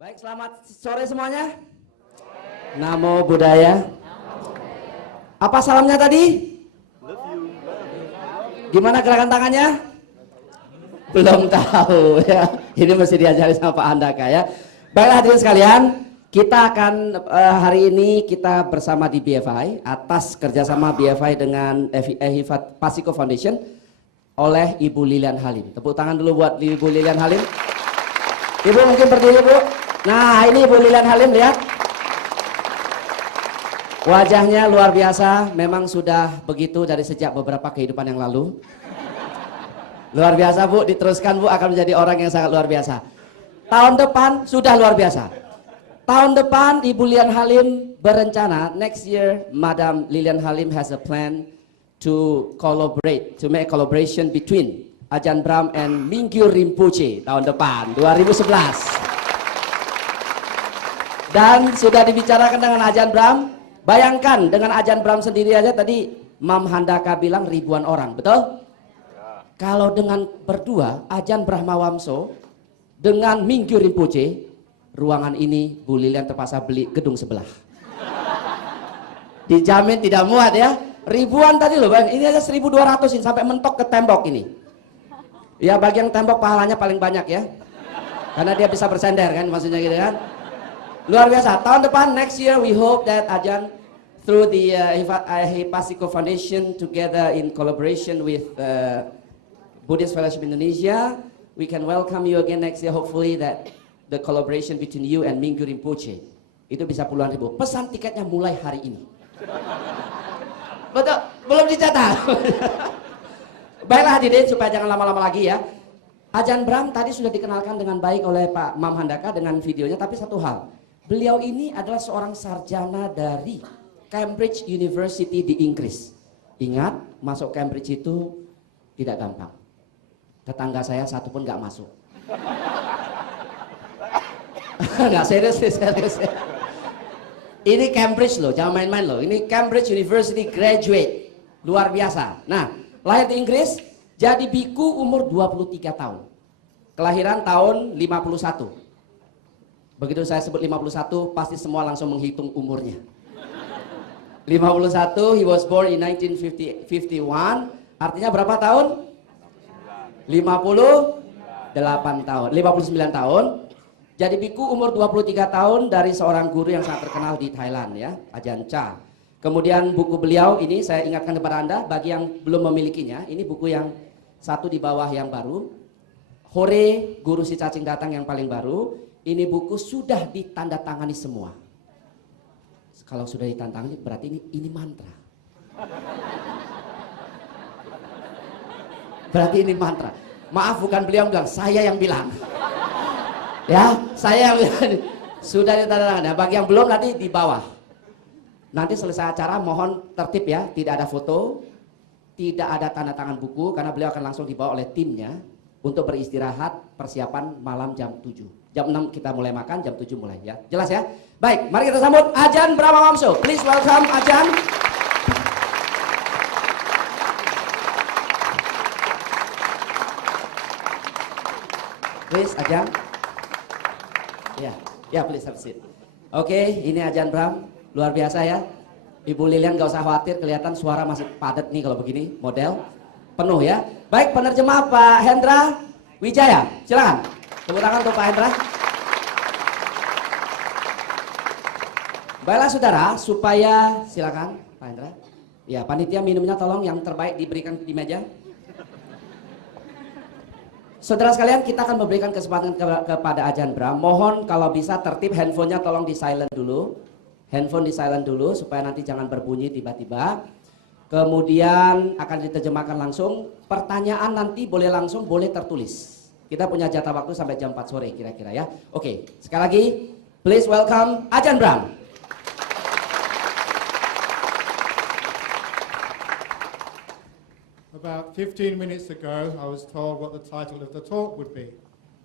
Baik, selamat sore semuanya. Namo Buddhaya. Apa salamnya tadi? Gimana gerakan tangannya? Belum tahu ya. Ini mesti diajari sama Pak Handaka ya. Baiklah hadirin sekalian, kita akan hari ini kita bersama di BFI atas kerjasama BFI dengan Pasiko Foundation oleh Ibu Lilian Halim. Tepuk tangan dulu buat Ibu Lilian Halim. Ibu mungkin berdiri, Bu. Nah, ini Ibu Lilian Halim, lihat. Wajahnya luar biasa, memang sudah begitu dari sejak beberapa kehidupan yang lalu. Luar biasa, Bu, diteruskan, Bu, akan menjadi orang yang sangat luar biasa. Tahun depan sudah luar biasa. Tahun depan Ibu Lilian Halim berencana, next year Madam Lilian Halim has a plan to collaborate, to make collaboration between Ajahn Brahm and Mingyur Rinpoche tahun depan, 2011. Dan sudah dibicarakan dengan Ajahn Brahm. Bayangkan dengan Ajahn Brahm sendiri aja tadi Mam Handaka bilang ribuan orang, betul? Ya. Kalau dengan berdua Ajahn Brahmawamso dengan Mingyur Rinpoche, ruangan ini Bu Lilian terpaksa beli gedung sebelah. Dijamin tidak muat ya. Ribuan tadi loh, Bang. Ini aja 1.200 ini sampai mentok ke tembok ini. Ya, bagian tembok pahalanya paling banyak ya. Karena dia bisa bersender kan, maksudnya gitu kan. Luar biasa. Tahun depan, next year, we hope that Ajahn, through the Pasiko Foundation, together in collaboration with Buddhist Fellowship Indonesia, we can welcome you again next year. Hopefully that the collaboration between you and Mingyur Rinpoche itu bisa puluhan ribu. Pesan tiketnya mulai hari ini. Betul, belum dicatat. Baiklah hadirin, supaya jangan lama-lama lagi ya. Ajahn Brahm tadi sudah dikenalkan dengan baik oleh Pak Mam Handaka dengan videonya, tapi satu hal. Beliau ini adalah seorang sarjana dari Cambridge University di Inggris. Ingat, masuk Cambridge itu tidak gampang. Tetangga saya satu pun nggak masuk. Nggak serius. Ini Cambridge loh, jangan main-main loh. Ini Cambridge University graduate. Luar biasa. Nah, lahir di Inggris, jadi biku umur 23 tahun. Kelahiran tahun 51. Begitu saya sebut 51, pasti semua langsung menghitung umurnya. 51, he was born in 1951. Artinya berapa tahun? 58 tahun, 59 tahun. Jadi biku umur 23 tahun dari seorang guru yang sangat terkenal di Thailand ya, Ajahn Chah. Kemudian buku beliau ini saya ingatkan kepada Anda, bagi yang belum memilikinya, ini buku yang satu di bawah yang baru. Hore, Guru Si Cacing Datang yang paling baru. Ini buku sudah ditandatangani semua. Kalau sudah ditandatangani berarti ini mantra. Berarti ini mantra. Maaf, bukan beliau yang bilang, saya yang bilang. Ya, saya yang bilang. Sudah ditandatangani. Nah, bagi yang belum nanti di bawah. Nanti selesai acara mohon tertib ya, tidak ada foto, tidak ada tanda tangan buku, karena beliau akan langsung dibawa oleh timnya untuk beristirahat, persiapan malam jam 7. Jam 6 kita mulai makan, jam 7 mulai ya. Jelas ya? Baik, mari kita sambut Ajahn Brahmawamso. Please welcome Ajahn. Please Ajahn. Ya, please have a seat. Oke, ini Ajahn Brahm. Luar biasa ya. Ibu Lilian gak usah khawatir, kelihatan suara masih padat nih kalau begini, model. Penuh ya. Baik, penerjemah Pak Hendra Wijaya. Silakan. Tepuk tangan untuk Pak Hendra. Baiklah saudara, supaya silakan Pak Hendra. Ya, panitia minumnya tolong yang terbaik diberikan di meja. Saudara sekalian, kita akan memberikan kesempatan kepada Ajahn Brahm. Mohon kalau bisa tertib, handphonenya tolong di silent dulu. Handphone di silent dulu supaya nanti jangan berbunyi tiba-tiba. Kemudian akan diterjemahkan langsung. Pertanyaan nanti boleh langsung, boleh tertulis. Kita punya jatah waktu sampai jam 4 sore kira-kira ya. Oke, sekali lagi, please welcome Ajahn Brahm. About 15 minutes ago, I was told what the title of the talk would be.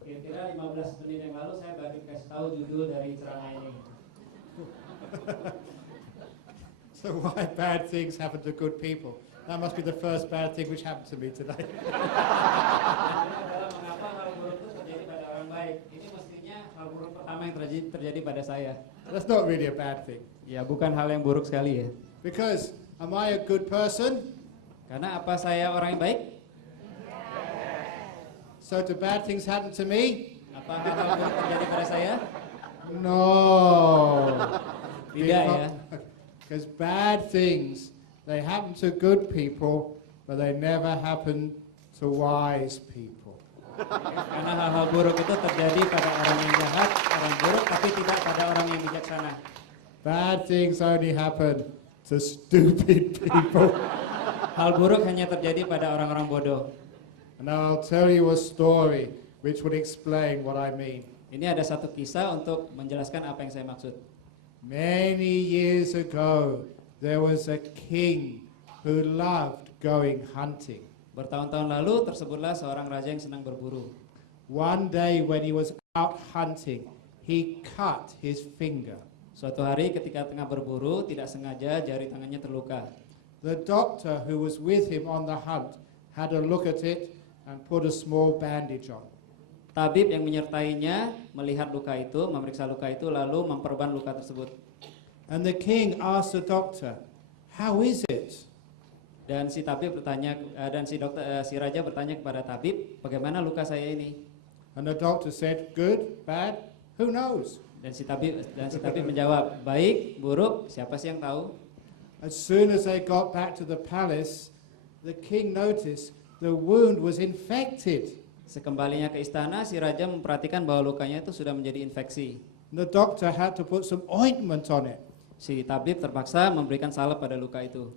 Kira-kira 15 menit yang lalu saya baru kasih tahu judul dari ceramah ini. So why bad things happen to good people? That must be the first bad thing which happened to me today. Mengapa hal buruk itu terjadi pada orang baik? Ini mestinya hal buruk pertama yang terjadi terjadi pada saya. That's not really a bad thing. Ya, bukan hal yang buruk sekali ya. Because am I a good person? Karena apa saya orang yang baik? So do bad things happen to me? Apa hal buruk terjadi pada saya? No. Tidak ya. Because bad things, they happen to good people, but they never happen to wise people. Karena hal-hal buruk itu terjadi pada orang yang jahat, orang buruk, tapi tidak pada orang yang bijaksana. Bad things only happen to stupid people. Hal buruk hanya terjadi pada orang-orang bodoh. And I'll tell you a story which would explain what I mean. Ini ada satu kisah untuk menjelaskan apa yang saya maksud. Many years ago, there was a king who loved going hunting. Bertahun-tahun lalu tersebutlah seorang raja yang senang berburu. One day when he was out hunting, he cut his finger. Suatu hari ketika tengah berburu, tidak sengaja jari tangannya terluka. The doctor who was with him on the hunt had a look at it and put a small bandage on. Tabib yang menyertainya melihat luka itu, memeriksa luka itu, lalu memperban luka tersebut. And the king asked the doctor, "How is it?" Dan si tabib bertanya, si raja bertanya kepada tabib, bagaimana luka saya ini? And the doctor said, "Good, bad, who knows?" Dan si tabib menjawab, baik, buruk, siapa sih yang tahu? As soon as they got back to the palace, the king noticed the wound was infected. Sekembalinya ke istana, si raja memperhatikan bahwa lukanya itu sudah menjadi infeksi. The doctor had to put some ointment on it. Si tabib terpaksa memberikan salep pada luka itu.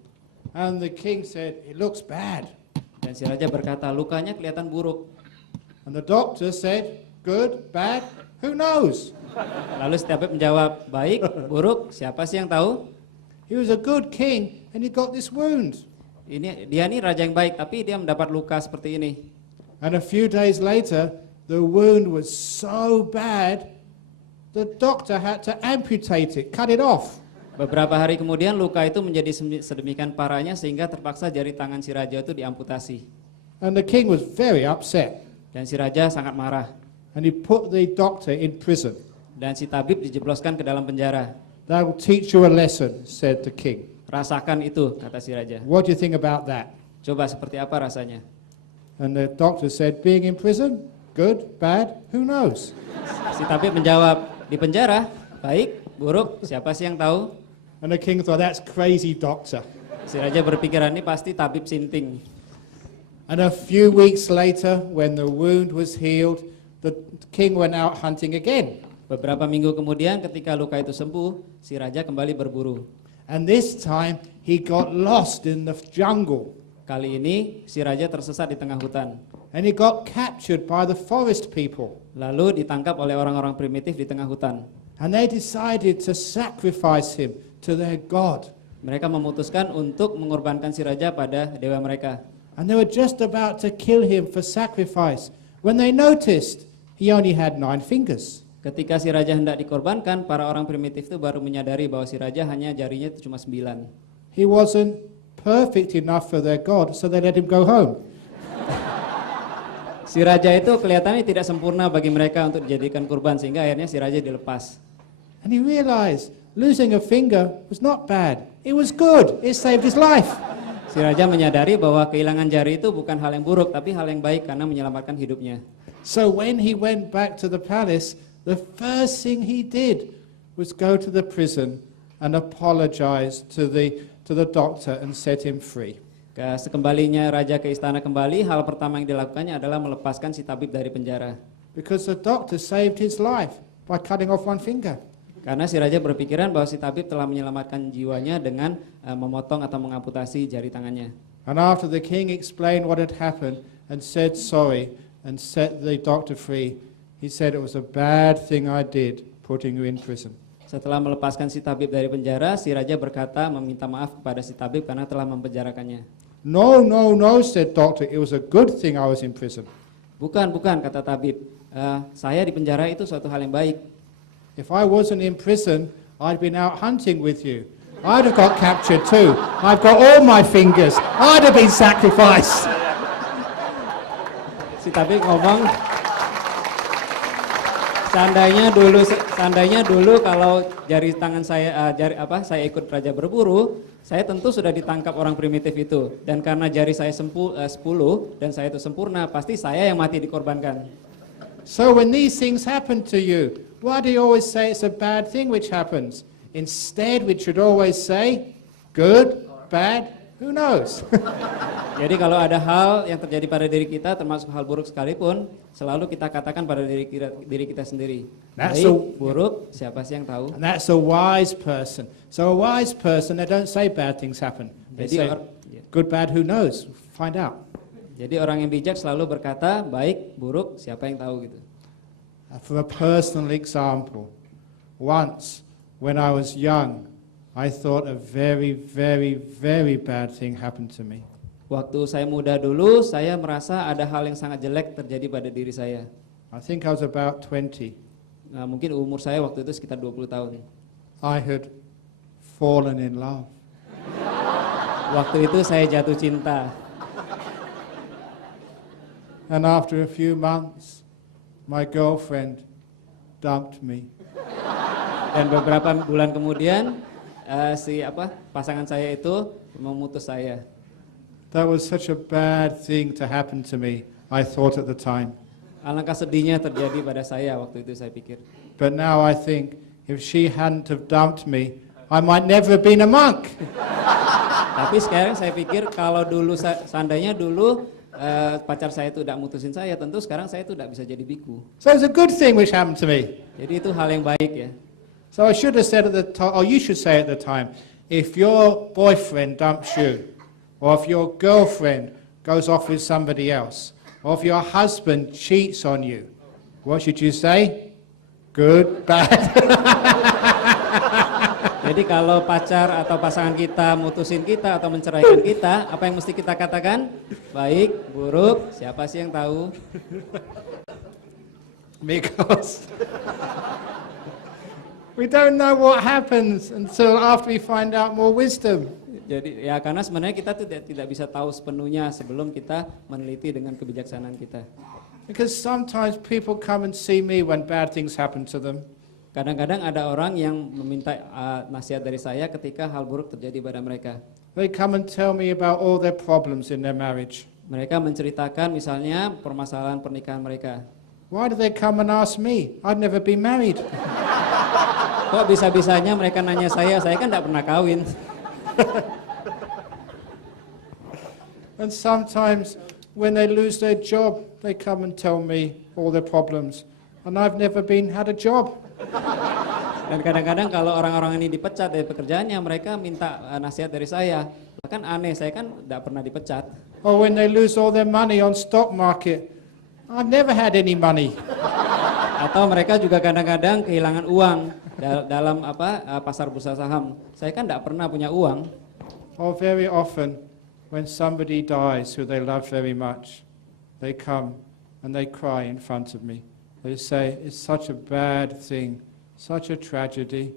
And the king said, "It looks bad." Dan si raja berkata, lukanya kelihatan buruk. And the doctor said, "Good, bad, who knows?" Lalu si tabib menjawab, baik, buruk, siapa sih yang tahu? He was a good king and he got this wound. Dia ini raja yang baik, tapi dia mendapat luka seperti ini. And a few days later, the wound was so bad, the doctor had to amputate it, cut it off. Beberapa hari kemudian luka itu menjadi sedemikian parahnya sehingga terpaksa jari tangan si raja itu diamputasi. And the king was very upset. Dan si raja sangat marah. And he put the doctor in prison. Dan si tabib dijebloskan ke dalam penjara. "That will teach you a lesson," said the king. Rasakan itu, kata si raja. What do you think about that? Coba seperti apa rasanya? And the doctor said, "Being in prison, good, bad, who knows?" Si tabib menjawab, di penjara, baik, buruk, siapa sih yang tahu? And the king thought, "That's crazy, doctor." Si raja berpikiran ini pasti tabib sinting. And a few weeks later, when the wound was healed, the king went out hunting again. Beberapa minggu kemudian ketika luka itu sembuh, si raja kembali berburu. And this time, he got lost in the jungle. Kali ini si raja tersesat di tengah hutan. And he got captured by the forest people. Lalu ditangkap oleh orang-orang primitif di tengah hutan. And they decided to sacrifice him to their god. Mereka memutuskan untuk mengorbankan si raja pada dewa mereka. And they were just about to kill him for sacrifice when they noticed he only had 9 fingers. Ketika si raja hendak dikorbankan, para orang primitif itu baru menyadari bahwa si raja hanya jarinya itu cuma 9. He wasn't perfect enough for their god, so they let him go home. Si raja itu kelihatannya tidak sempurna bagi mereka untuk dijadikan kurban, sehingga akhirnya si raja dilepas. And he realized losing a finger was not bad. It was good. It saved his life. Si raja menyadari bahwa kehilangan jari itu bukan hal yang buruk, tapi hal yang baik karena menyelamatkan hidupnya. So when he went back to the palace, the first thing he did was go to the prison and apologize to the doctor and set him free. Sekembalinya raja ke istana kembali, hal pertama yang dilakukannya adalah melepaskan si tabib dari penjara. Because the doctor saved his life by cutting off 1 finger. Karena si raja berpikiran bahwa si tabib telah menyelamatkan jiwanya dengan memotong atau mengamputasi jari tangannya. And after the king explained what had happened and said sorry and set the doctor free, he said, "It was a bad thing I did putting you in prison." Setelah melepaskan si tabib dari penjara, si raja berkata meminta maaf kepada si tabib karena telah mempenjarakannya. No, no, no, said doctor, "it was a good thing I was in prison." Bukan, kata tabib. Saya di penjara itu suatu hal yang baik. If I wasn't in prison, I'd been out hunting with you. I'd have got captured too. I've got all my fingers. I'd have been sacrificed. Si tabib ngomong, Seandainya dulu kalau jari tangan saya saya ikut raja berburu, saya tentu sudah ditangkap orang primitif itu. Dan karena jari saya 10 dan saya itu sempurna, pasti saya yang mati dikorbankan. So when these things happen to you, why do you always say it's a bad thing which happens? Instead, we should always say, good, bad, who knows? Jadi kalau ada hal yang terjadi pada diri kita, termasuk hal buruk sekalipun, selalu kita katakan pada diri kita sendiri. That's Baik, buruk, siapa sih yang tahu? And that's a wise person. So a wise person, they don't say bad things happen. They say, good, bad, who knows? Find out. Jadi orang yang bijak selalu berkata, baik, buruk, siapa yang tahu gitu. For a personal example, once when I was young, I thought a very, very, very bad thing happened to me. Waktu saya muda dulu, saya merasa ada hal yang sangat jelek terjadi pada diri saya. I think I was about 20. Nah, mungkin umur saya waktu itu sekitar 20 tahun. I had fallen in love. Waktu itu saya jatuh cinta. And after a few months, my girlfriend dumped me. Dan beberapa bulan kemudian, pasangan saya itu memutus saya. That was such a bad thing to happen to me, I thought at the time. Alangkah sedihnya terjadi pada saya waktu itu, saya pikir. But now I think, if she hadn't have dumped me, I might never have been a monk. Tapi sekarang saya pikir kalau dulu seandainya dulu pacar saya itu tidak mutusin saya, tentu sekarang saya itu tidak bisa jadi biku. So it's a good thing which happened to me. Jadi itu hal yang baik ya. So I should have said at the time, or you should say at the time, if your boyfriend dumps you, or if your girlfriend goes off with somebody else, or if your husband cheats on you, what should you say? Good, bad. Jadi kalau pacar atau pasangan kita mutusin kita atau menceraikan kita, apa yang mesti kita katakan? Baik, buruk, siapa sih yang tahu? Because we don't know what happens until after we find out more wisdom. Jadi ya karena sebenarnya kita tidak bisa tahu sepenuhnya sebelum kita meneliti dengan kebijaksanaan kita. Because sometimes people come and see me when bad things happen to them. Kadang-kadang ada orang yang meminta nasihat dari saya ketika hal buruk terjadi pada mereka. They come and tell me about all their problems in their marriage. Mereka menceritakan misalnya permasalahan pernikahan mereka. Why do they come and ask me? I've never been married. Kok bisa-bisanya mereka nanya saya kan tidak pernah kawin. And sometimes when they lose their job, they come and tell me all their problems. And I've never had a job. Dan kadang-kadang kalau orang-orang ini dipecat dari pekerjaannya, mereka minta nasihat dari saya. Bahkan aneh, saya kan tidak pernah dipecat. Or when they lose all their money on stock market, I've never had any money. Atau mereka juga kadang-kadang kehilangan uang dalam pasar bursa saham. Saya kan tidak pernah punya uang. Or very often, when somebody dies who they love very much, they come and they cry in front of me. They say, it's such a bad thing, such a tragedy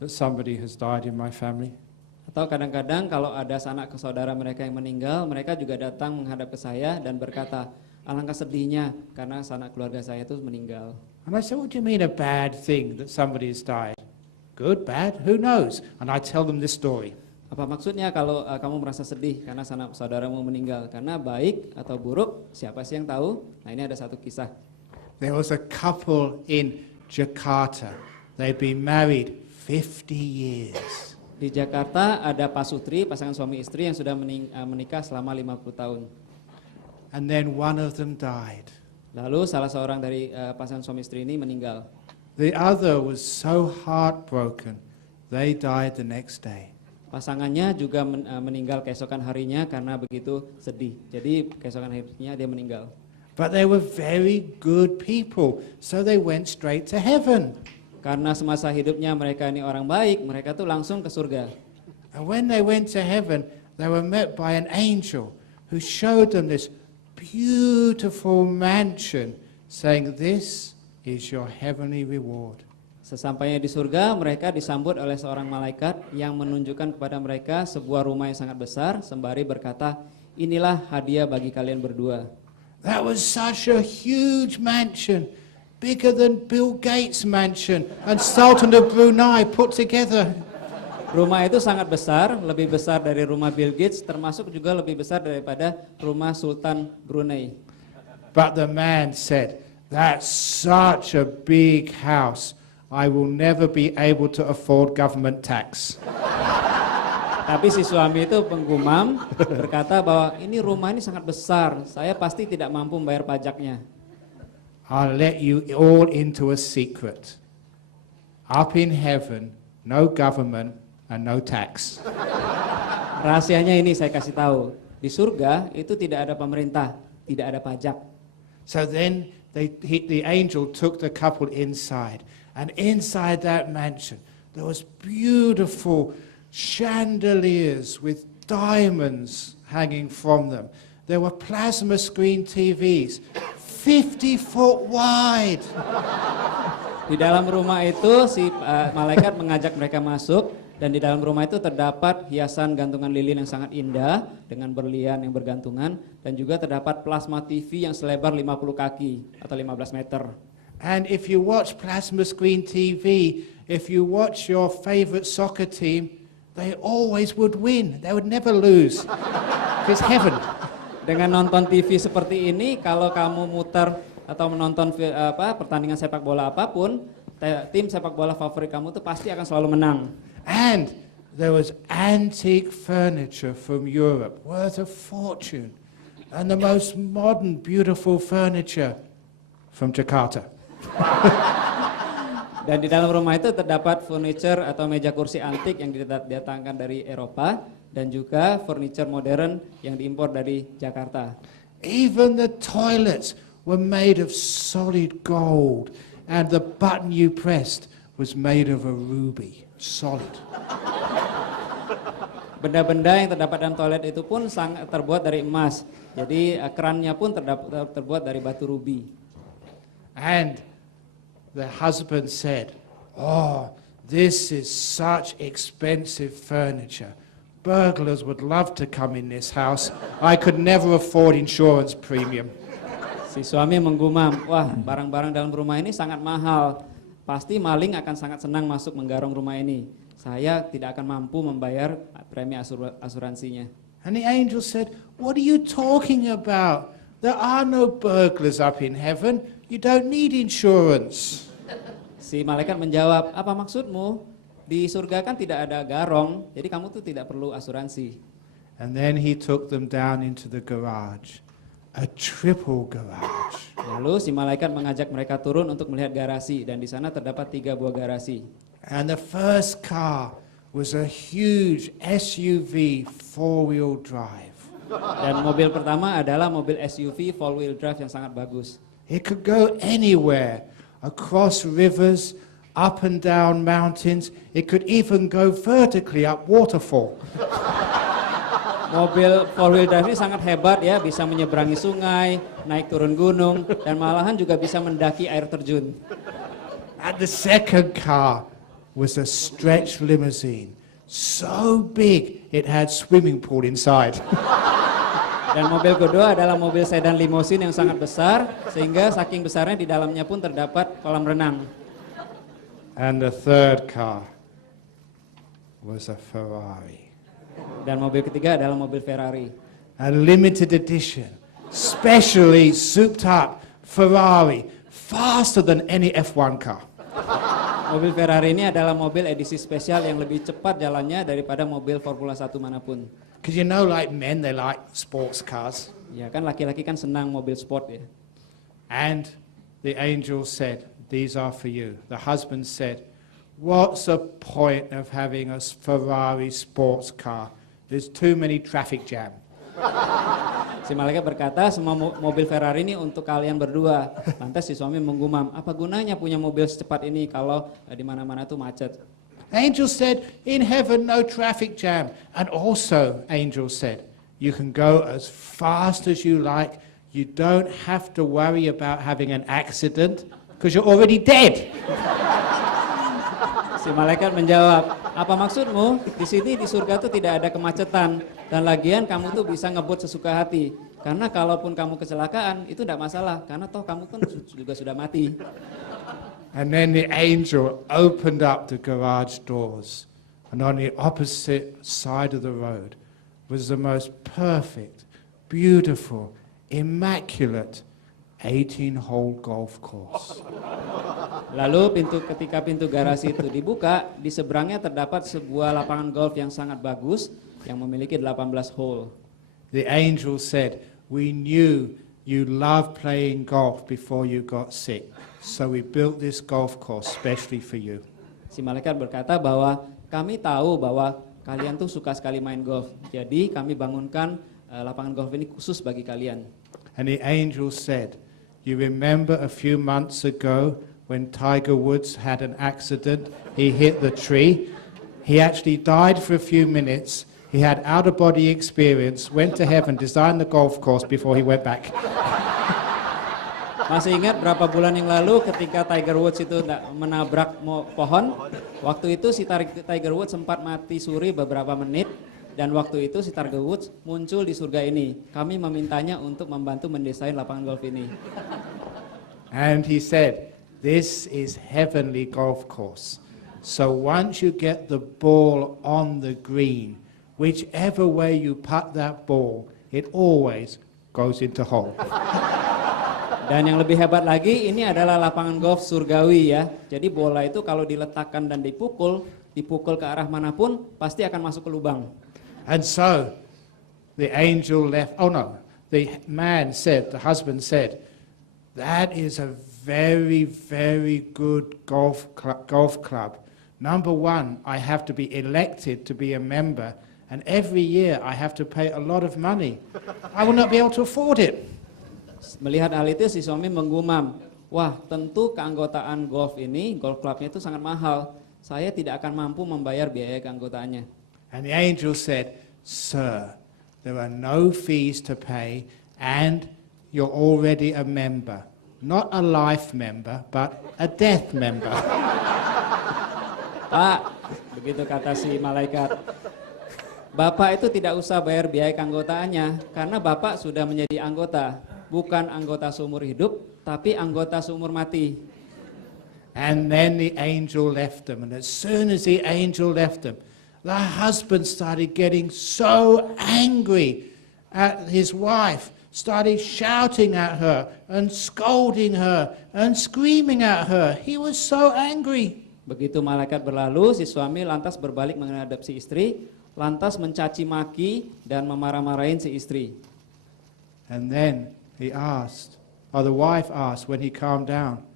that somebody has died in my family. Atau kadang-kadang kalau ada sanak saudara mereka yang meninggal, mereka juga datang menghadap ke saya dan berkata, alangkah sedihnya karena sanak keluarga saya itu meninggal. And I say, what do you mean a bad thing that somebody has died? Good, bad, who knows? And I tell them this story. Apa maksudnya kalau kamu merasa sedih karena sanak saudaramu meninggal? Karena baik atau buruk, siapa sih yang tahu? Nah ini ada satu kisah. There was a couple in Jakarta. They'd been married 50 years. Di Jakarta ada pasutri, pasangan suami istri yang sudah menikah selama 50 tahun. And then one of them died. Lalu salah seorang dari pasangan suami istri ini meninggal. The other was so heartbroken, they died the next day. Pasangannya juga meninggal keesokan harinya karena begitu sedih. Jadi keesokan harinya dia meninggal. But they were very good people, so they went straight to heaven. Karena semasa hidupnya mereka ini orang baik, mereka tuh langsung ke surga. And when they went to heaven, they were met by an angel who showed them this beautiful mansion, saying, "This is your heavenly reward." Sesampainya di surga, mereka disambut oleh seorang malaikat yang menunjukkan kepada mereka sebuah rumah yang sangat besar, sembari berkata, inilah hadiah bagi kalian berdua. That was such a huge mansion. bigger than Bill Gates' mansion and Sultan of Brunei put together. Rumah itu sangat besar, lebih besar dari rumah Bill Gates, termasuk juga lebih besar daripada rumah Sultan Brunei. But the man said, that's such a big house. I will never be able to afford government tax. Tapi si suami itu penggumam berkata bahwa ini rumah ini sangat besar, saya pasti tidak mampu membayar pajaknya. I'll let you all into a secret. Up in heaven, no government and no tax. Rahasianya ini saya kasih tahu, di surga itu tidak ada pemerintah, tidak ada pajak. So then the angel took the couple inside, and inside that mansion there was beautiful chandeliers with diamonds hanging from them. There were plasma screen TVs, 50 foot wide. Di dalam rumah itu si malaikat mengajak mereka masuk, dan di dalam rumah itu terdapat hiasan gantungan lilin yang sangat indah dengan berlian yang bergantungan, dan juga terdapat plasma TV yang selebar 50 kaki atau 15 meter. And if you watch plasma screen TV, if you watch your favorite soccer team, they always would win. They would never lose. It's heaven. Dengan nonton TV seperti ini, kalau kamu muter atau menonton pertandingan sepak bola apapun, tim sepak bola favorit kamu tuh pasti akan selalu menang. And there was antique furniture from Europe worth a fortune, and the most modern, beautiful furniture from Jakarta. Dan di dalam rumah itu terdapat furniture atau meja kursi antik yang didatangkan dari Eropa, dan juga furniture modern yang diimpor dari Jakarta. Even the toilets were made of solid gold, and the button you pressed was made of a ruby, solid. Benda-benda yang terdapat dalam toilet itu pun terbuat dari emas. Jadi kerannya pun terbuat dari batu rubi. And the husband said, "Oh, this is such expensive furniture. Burglars would love to come in this house. I could never afford insurance premium." Si suami menggumam, wah barang-barang dalam rumah ini sangat mahal. Pasti maling akan sangat senang masuk menggarong rumah ini. Saya tidak akan mampu membayar premi asuransinya. And the angel said, "What are you talking about? There are no burglars up in heaven. You don't need insurance." Si malaikat menjawab, apa maksudmu? Di surga kan tidak ada garong, jadi kamu tuh tidak perlu asuransi. And then he took them down into the garage, a triple garage. Lalu si malaikat mengajak mereka turun untuk melihat garasi, dan di sana terdapat 3 buah garasi. And the first car was a huge SUV 4-wheel drive. Dan mobil pertama adalah mobil SUV 4-wheel drive yang sangat bagus. It could go anywhere, across rivers, up and down mountains. It could even go vertically up waterfall. Mobil 4-wheel drive ini sangat hebat ya, bisa menyeberangi sungai, naik turun gunung, dan malahan juga bisa mendaki air terjun. And the second car was a stretch limousine, so big it had swimming pool inside. Dan mobil kedua adalah mobil sedan limousine yang sangat besar, sehingga saking besarnya di dalamnya pun terdapat kolam renang. And the third car was a Ferrari. Dan mobil ketiga adalah mobil Ferrari. A limited edition, specially souped up Ferrari, faster than any F1 car. Mobil Ferrari ini adalah mobil edisi spesial yang lebih cepat jalannya daripada mobil Formula 1 manapun. Because you know, like men, they like sports cars. Ya kan laki-laki kan senang mobil sport ya. And the angel said, "These are for you." The husband said, "What's the point of having a Ferrari sports car? There's too many traffic jam." Si malaikat berkata, semua mobil Ferrari ini untuk kalian berdua. Lantas si suami menggumam, apa gunanya punya mobil secepat ini kalau di mana-mana tuh macet. Angel said, "In heaven, no traffic jam." And also, angel said, "You can go as fast as you like. You don't have to worry about having an accident because you're already dead." Si malaikat menjawab, apa maksudmu? Di sini di surga tuh tidak ada kemacetan, dan lagian kamu tuh bisa ngebut sesuka hati. Karena kalaupun kamu kecelakaan itu tidak masalah, karena toh kamu kan juga sudah mati. And then the angel opened up the garage doors, and on the opposite side of the road was the most perfect, beautiful, immaculate 18-hole golf course. Lalu ketika pintu garasi itu dibuka, di seberangnya terdapat sebuah lapangan golf yang sangat bagus yang memiliki 18 hole. The angel said, "We knew you loved playing golf before you got sick, so we built this golf course specially for you." Si malaikat berkata bahwa kami tahu bahwa kalian tuh suka sekali main golf. Jadi kami bangunkan lapangan golf ini khusus bagi kalian. And the angel said, "You remember a few months ago when Tiger Woods had an accident? He hit the tree. He actually died for a few minutes. He had out-of-body experience, went to heaven, designed the golf course before he went back." Masih ingat berapa bulan yang lalu ketika Tiger Woods itu menabrak pohon? Waktu itu si Tiger Woods sempat mati suri beberapa menit. Dan waktu itu si Tiger Woods muncul di surga ini. Kami memintanya untuk membantu mendesain lapangan golf ini. And he said, "This is heavenly golf course. So once you get the ball on the green, whichever way you putt that ball, it always goes into hole." Dan yang lebih hebat lagi, ini adalah lapangan golf surgawi ya. Jadi bola itu kalau diletakkan dan dipukul ke arah manapun, pasti akan masuk ke lubang. And so the angel left. Oh no, the husband said, "That is a very, very good golf club. Number one, I have to be elected to be a member, and every year I have to pay a lot of money. I will not be able to afford it." Melihat hal itu si suami menggumam, wah tentu keanggotaan golf clubnya itu sangat mahal. Saya tidak akan mampu membayar biaya keanggotaannya. And the angel said, "Sir, there are no fees to pay, and you're already a member. Not a life member, but a death member." Pak, begitu kata si malaikat, Bapak itu tidak usah bayar biaya keanggotaannya, karena Bapak sudah menjadi anggota. Bukan anggota seumur hidup, tapi anggota seumur mati. And then the angel left them, and as soon as the angel left them, the husband started getting so angry at his wife, started shouting at her and scolding her and screaming at her. He was so angry. Begitu malaikat berlalu, si suami lantas berbalik menghadap si istri, lantas mencaci maki dan memarah-marahin si istri. And then the wife asked when he calmed down,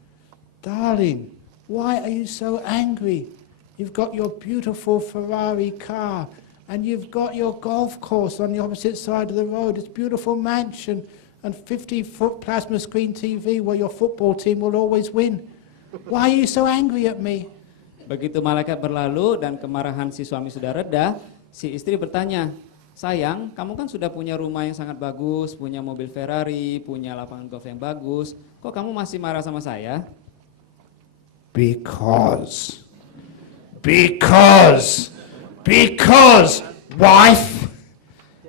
"Darling, why are you so angry? You've got your beautiful Ferrari car, and you've got your golf course on the opposite side of the road, this beautiful mansion, and 50-foot plasma screen TV where your football team will always win. Why are you so angry at me?" Begitu malaikat berlalu dan kemarahan si suami sudah reda, si istri bertanya, "Sayang, kamu kan sudah punya rumah yang sangat bagus, punya mobil Ferrari, punya lapangan golf yang bagus. Kok kamu masih marah sama saya?" Because, wife,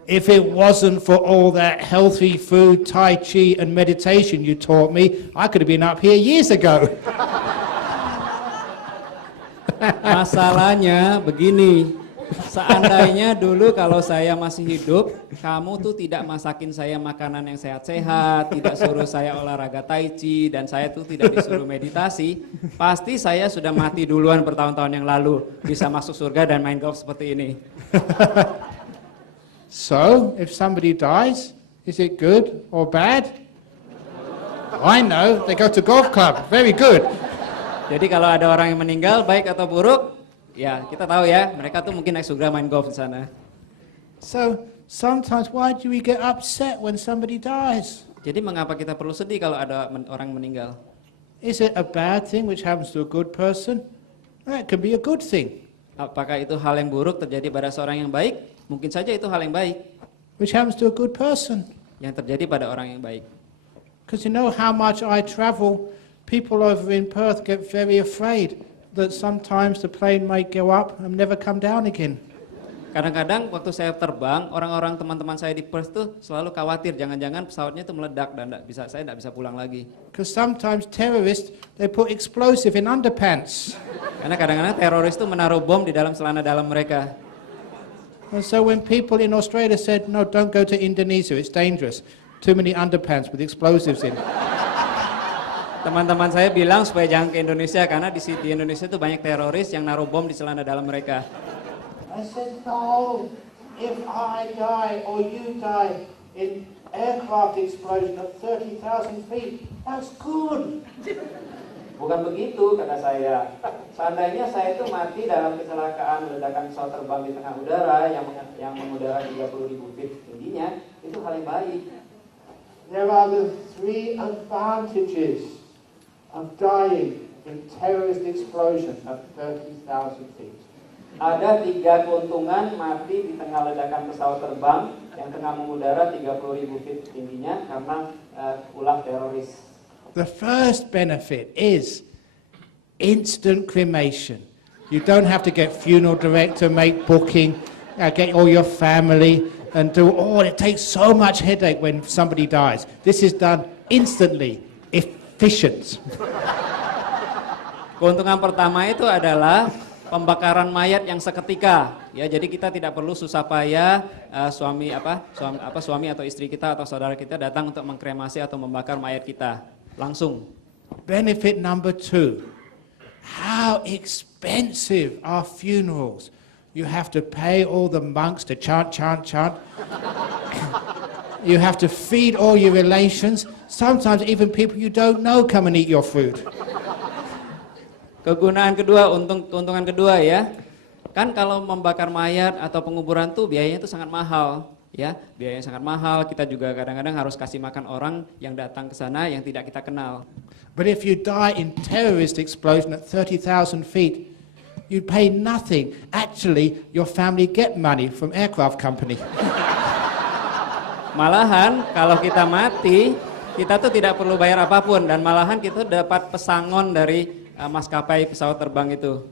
if it wasn't for all that healthy food, Tai Chi and meditation you taught me, I could have been up here years ago. Masalahnya begini, seandainya dulu kalau saya masih hidup, kamu tuh tidak masakin saya makanan yang sehat-sehat, tidak suruh saya olahraga tai chi, dan saya tuh tidak disuruh meditasi, pasti saya sudah mati duluan bertahun-tahun yang lalu, bisa masuk surga dan main golf seperti ini. So, if somebody dies, is it good or bad? I know, they go to golf club, very good. Jadi kalau ada orang yang meninggal, baik atau buruk, ya kita tahu ya, mereka tuh mungkin naik surga main golf di sana. So, sometimes why do we get upset when somebody dies? Jadi mengapa kita perlu sedih kalau ada orang meninggal? Is it a bad thing which happens to a good person? That could be a good thing. Apakah itu hal yang buruk terjadi pada seorang yang baik? Mungkin saja itu hal yang baik. Which happens to a good person. Yang terjadi pada orang yang baik. Because you know how much I travel, people over in Perth get very afraid that sometimes the plane might go up and never come down again. Kadang-kadang waktu saya terbang, orang-orang teman-teman saya di Perth tuh selalu khawatir jangan-jangan pesawatnya itu meledak dan saya nggak bisa pulang lagi. Because sometimes terrorists, they put explosive in underpants. Karena kadang-kadang teroris tuh menaruh bom di dalam celana dalam mereka. And so when people in Australia said, no, don't go to Indonesia, it's dangerous. Too many underpants with explosives in. Teman-teman saya bilang supaya jangan ke Indonesia karena di Indonesia tuh banyak teroris yang naruh bom di celana dalam mereka. I said, no, if I die or you die in aircraft explosion at 30,000 feet, that's good. Bukan begitu, kata saya. Seandainya saya itu mati dalam kecelakaan ledakan pesawat terbang di tengah udara yang mengudara 30.000 feet tingginya, itu hal yang baik. There are the 3 advantages of dying in terrorist explosion at 30,000 feet. Ada 3 keuntungan mati di tengah ledakan pesawat terbang yang tengah mengudara 30.000 feet tingginya karena ulah teroris. The first benefit is instant cremation. You don't have to get funeral director, make booking, get all your family and do all. It takes so much headache when somebody dies. This is done instantly, efficient. Keuntungan pertama itu adalah pembakaran mayat yang seketika. Ya, jadi kita tidak perlu susah payah suami atau istri kita atau saudara kita datang untuk mengkremasi atau membakar mayat kita. Langsung. Benefit number 2. How expensive are funerals? You have to pay all the monks to chant. You have to feed all your relations. Sometimes even people you don't know come and eat your food. Keuntungan kedua ya. Kan kalau membakar mayat atau penguburan tuh biayanya itu sangat mahal, ya. Biayanya sangat mahal. Kita juga kadang-kadang harus kasih makan orang yang datang ke sana yang tidak kita kenal. But if you die in terrorist explosion at 30,000 feet, you pay nothing. Actually, your family get money from aircraft company. Malahan kalau kita mati, kita tuh tidak perlu bayar apapun dan malahan kita dapat pesangon dari maskapai pesawat terbang itu.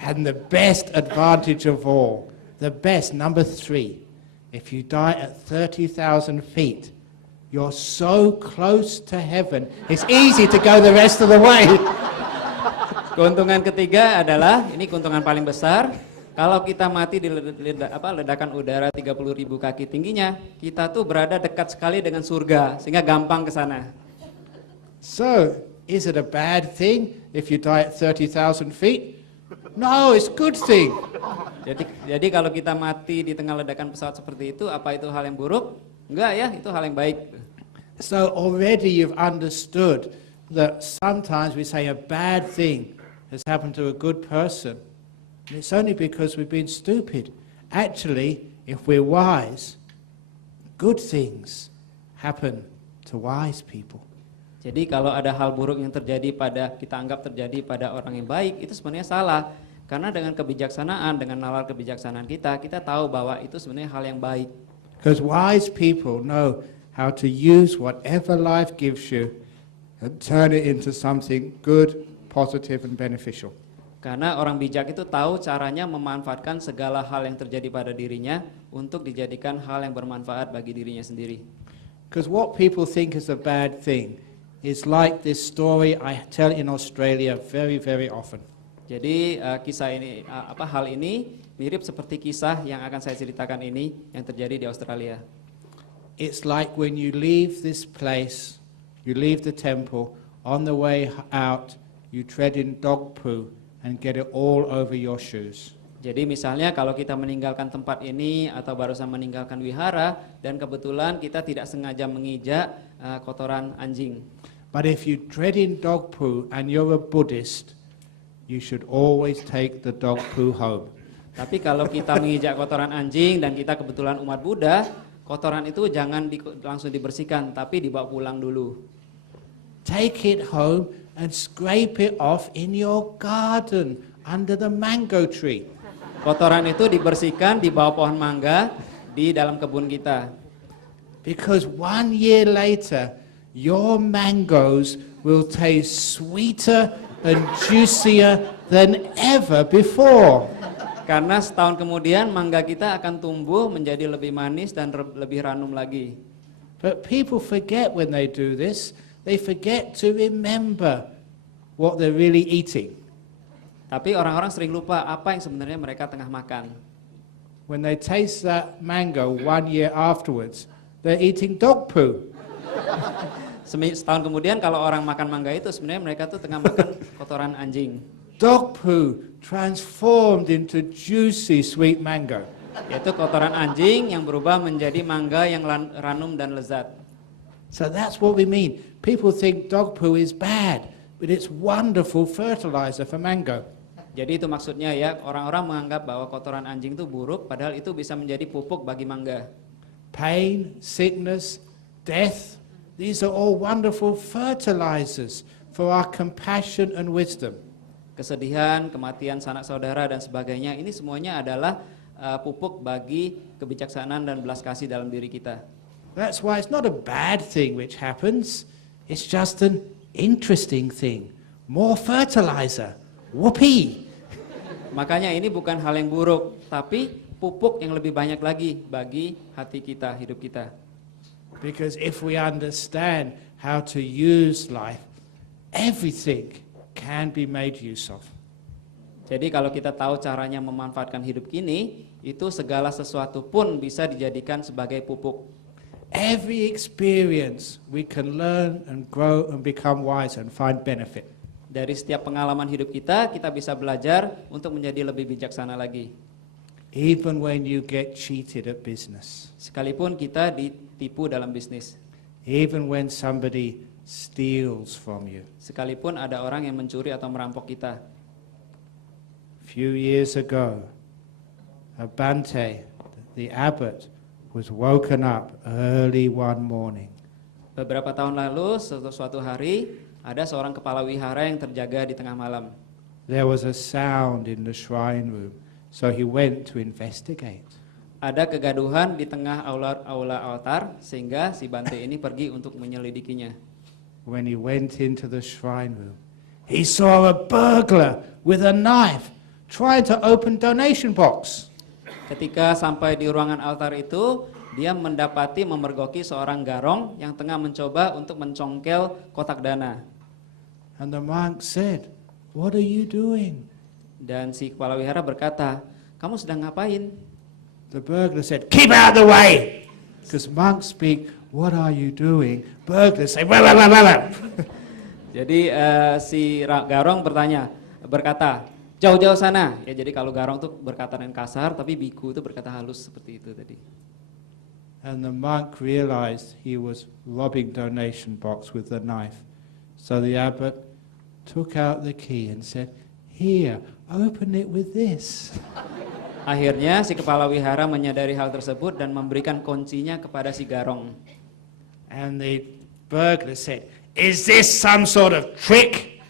And the best advantage of all, the best, number 3, if you die at 30,000 feet, you're so close to heaven, it's easy to go the rest of the way. Keuntungan ketiga adalah, ini keuntungan paling besar, kalau kita mati di ledakan udara 30.000 kaki tingginya, kita tuh berada dekat sekali dengan surga, sehingga gampang ke sana. So, is it a bad thing if you die at 30,000 feet? No, it's a good thing. Jadi kalau kita mati di tengah ledakan pesawat seperti itu, apa itu hal yang buruk? Enggak ya, itu hal yang baik. So already you've understood that sometimes we say a bad thing has happened to a good person. And it's only because we've been stupid. Actually, if we're wise, good things happen to wise people. Jadi kalau ada hal buruk yang kita anggap terjadi pada orang yang baik, itu sebenarnya salah. Karena dengan kebijaksanaan, dengan nalar kebijaksanaan kita tahu bahwa itu sebenarnya hal yang baik. Because wise people know how to use whatever life gives you and turn it into something good, positive and beneficial. Karena orang bijak itu tahu caranya memanfaatkan segala hal yang terjadi pada dirinya untuk dijadikan hal yang bermanfaat bagi dirinya sendiri. Because what people think is a bad thing is like this story I tell in Australia very, very often. Jadi hal ini mirip seperti kisah yang akan saya ceritakan ini yang terjadi di Australia. It's like when you leave this place, you leave the temple, on the way out, you tread in dog poo and get it all over your shoes. Jadi misalnya kalau kita meninggalkan tempat ini atau barusan meninggalkan wihara dan kebetulan kita tidak sengaja menginjak kotoran anjing. But if you tread in dog poo and you're a Buddhist, you should always take the dog poo home. Tapi kalau kita menginjak kotoran anjing dan kita kebetulan umat Buddha, kotoran itu jangan langsung dibersihkan, tapi dibawa pulang dulu. Take it home and scrape it off in your garden under the mango tree. Kotoran itu dibersihkan di bawah pohon mangga di dalam kebun kita. Because 1 year later, your mangoes will taste sweeter and juicier than ever before. Karena setahun kemudian mangga kita akan tumbuh menjadi lebih manis dan lebih ranum lagi. But people forget when they do this, they forget to remember what they're really eating. Tapi orang-orang sering lupa apa yang sebenarnya mereka tengah makan. When they taste that mango 1 year afterwards, they're eating dog poo. Setahun kemudian kalau orang makan mangga itu sebenarnya mereka tuh tengah makan kotoran anjing. Dog poo transformed into juicy sweet mango. Yaitu kotoran anjing yang berubah menjadi mangga yang ranum dan lezat. So that's what we mean. People think dog poo is bad, but it's wonderful fertilizer for mango. Jadi itu maksudnya ya, orang-orang menganggap bahwa kotoran anjing itu buruk, padahal itu bisa menjadi pupuk bagi mangga. Pain, sickness, death, these are all wonderful fertilizers for our compassion and wisdom. Kesedihan, kematian sanak saudara dan sebagainya, ini semuanya adalah pupuk bagi kebijaksanaan dan belas kasih dalam diri kita. That's why it's not a bad thing which happens, it's just an interesting thing. More fertilizer, whoopee. Makanya ini bukan hal yang buruk, tapi pupuk yang lebih banyak lagi bagi hati kita, hidup kita. Because if we understand how to use life, everything can be made use of. Jadi kalau kita tahu caranya memanfaatkan hidup ini, itu segala sesuatu pun bisa dijadikan sebagai pupuk. Every experience we can learn and grow and become wise and find benefit. Dari setiap pengalaman hidup kita bisa belajar untuk menjadi lebih bijaksana lagi. Even when you get cheated at business. Sekalipun kita ditipu dalam bisnis. Even when somebody steals from you. Sekalipun ada orang yang mencuri atau merampok kita. Few years ago, Bante, the abbot, was woken up early one morning. Beberapa tahun lalu, suatu hari, ada seorang kepala wihara yang terjaga di tengah malam. There was a sound in the shrine room, so he went to investigate. Ada kegaduhan di tengah aula altar, sehingga si Bante ini pergi untuk menyelidikinya. When he went into the shrine room, he saw a burglar with a knife trying to open donation box. Ketika sampai di ruangan altar itu, dia mendapati memergoki seorang garong yang tengah mencoba untuk mencongkel kotak dana. And the monk said, "What are you doing?" Dan si kepala wihara berkata, "Kamu sedang ngapain?" The burglar said, "Keep out of the way." Because monks speak, "What are you doing?" Burglars say, "Well, well, well, well." Jadi si garong berkata, "Jauh-jauh sana." Ya, jadi kalau garong tuh berkata dengan kasar, tapi biku itu berkata halus seperti itu tadi. And the monk realized he was robbing donation box with the knife. So the abbot took out the key and said, "Here, open it with this." Akhirnya si kepala wihara menyadari hal tersebut dan memberikan kuncinya kepada si garong. And the burglar said, "Is this some sort of trick?"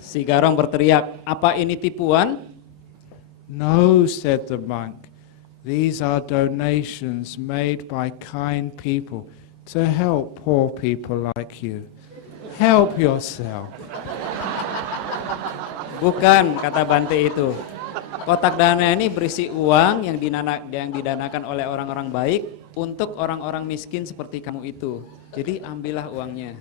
Si garong berteriak, "Apa ini tipuan?" "No," said the monk. "These are donations made by kind people to help poor people like you. Help yourself." Bukan, kata Bante itu. Kotak dana ini berisi uang yang didanakan oleh orang-orang baik untuk orang-orang miskin seperti kamu itu. Jadi ambillah uangnya.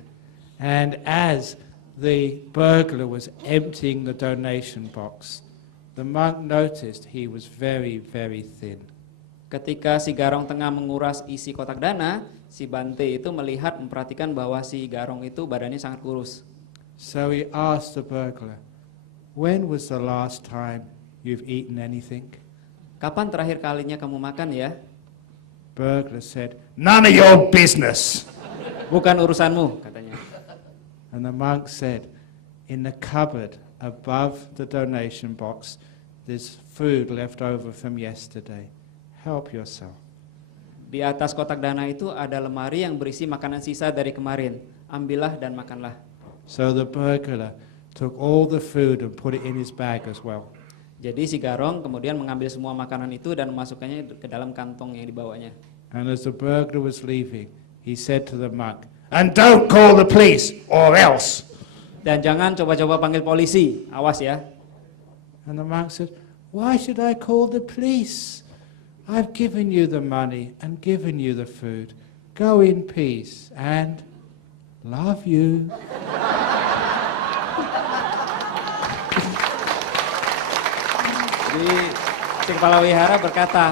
And as the burglar was emptying the donation box, the monk noticed he was very, very thin. Ketika si garong tengah menguras isi kotak dana, si Bante itu memperhatikan bahwa si garong itu badannya sangat kurus. So he asked the burglar, "When was the last time you've eaten anything?" Kapan terakhir kalinya kamu makan ya? Burglar said, "None of your business." Bukan urusanmu, katanya. And the monk said, "In the cupboard above the donation box, there's food left over from yesterday. Help yourself." Di atas kotak dana itu ada lemari yang berisi makanan sisa dari kemarin. Ambillah dan makanlah. So the burglar took all the food and put it in his bag as well. Jadi si garong kemudian mengambil semua makanan itu dan memasukkannya ke dalam kantong yang dibawanya. And as the burglar was leaving, he said to the monk, "And don't call the police or else." Dan jangan coba-coba panggil polisi, awas ya. And the monk said, Why should I call the police? I've given you the money and given you the food. Go in peace and love you. Jadi si kepala wihara berkata,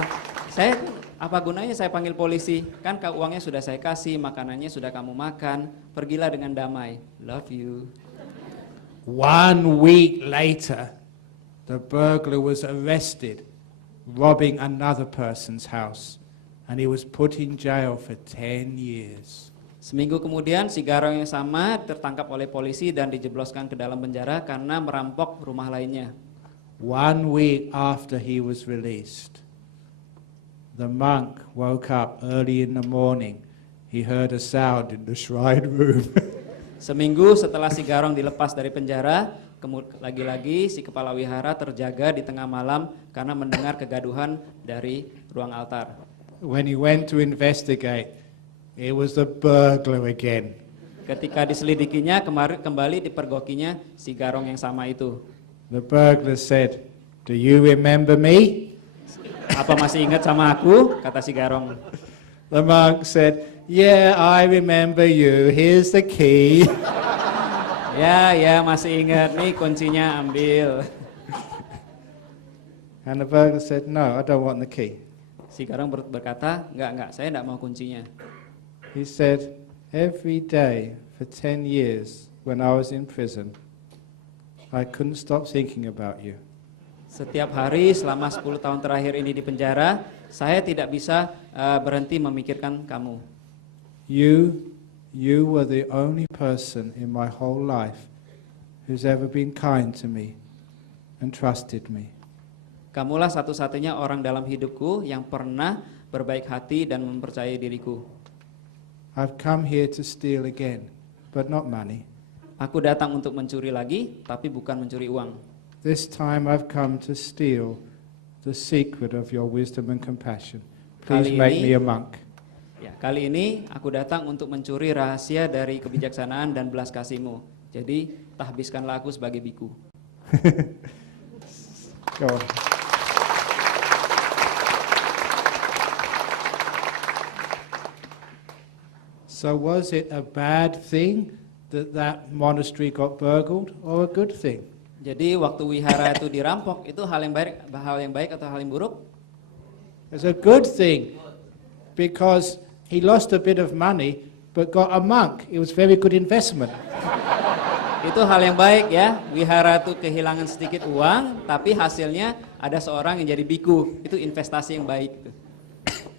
apa gunanya saya panggil polisi? Kan uangnya sudah saya kasih, makanannya sudah kamu makan, pergilah dengan damai. Love you. 1 week later, the burglar was arrested, robbing another person's house, and he was put in jail for 10 years. Seminggu kemudian si garong yang sama tertangkap oleh polisi dan dijebloskan ke dalam penjara karena merampok rumah lainnya. 1 week after he was released, the monk woke up early in the morning. He heard a sound in the shrine room. Seminggu setelah si garong dilepas dari penjara, lagi-lagi si kepala wihara terjaga di tengah malam karena mendengar kegaduhan dari ruang altar. When he went to investigate, it was the burglar again. Ketika diselidikinya, kembali dipergokinya si garong yang sama itu. The burglar said, "Do you remember me?" Apa masih ingat sama aku? Kata si garong. The monk said, "Yeah, I remember you. Here's the key." Ya, masih ingat. Nih kuncinya, ambil. And the burglar said, "No, I don't want the key." Si garong berkata, enggak, saya enggak mau kuncinya. He said, "Every day for 10 years when I was in prison, I couldn't stop thinking about you." Setiap hari selama 10 tahun terakhir ini di penjara, saya tidak bisa berhenti memikirkan kamu. You were the only person in my whole life who's ever been kind to me and trusted me. Kamulah satu-satunya orang dalam hidupku yang pernah berbaik hati dan mempercayai diriku. I've come here to steal again, but not money. Aku datang untuk mencuri lagi, tapi bukan mencuri uang. This time I've come to steal the secret of your wisdom and compassion. Please make me a monk. Ya, kali ini aku datang untuk mencuri rahasia dari kebijaksanaan dan belas kasihmu. Jadi, tahbiskanlah aku sebagai biku. Go on. So was it a bad thing that monastery got burgled, or a good thing? Jadi waktu wihara itu dirampok, itu hal yang baik atau hal yang buruk? It's a good thing, because he lost a bit of money but got a monk. It was very good investment. Itu hal yang baik ya. Wihara itu kehilangan sedikit uang, tapi hasilnya ada seorang yang jadi biku. Itu investasi yang baik.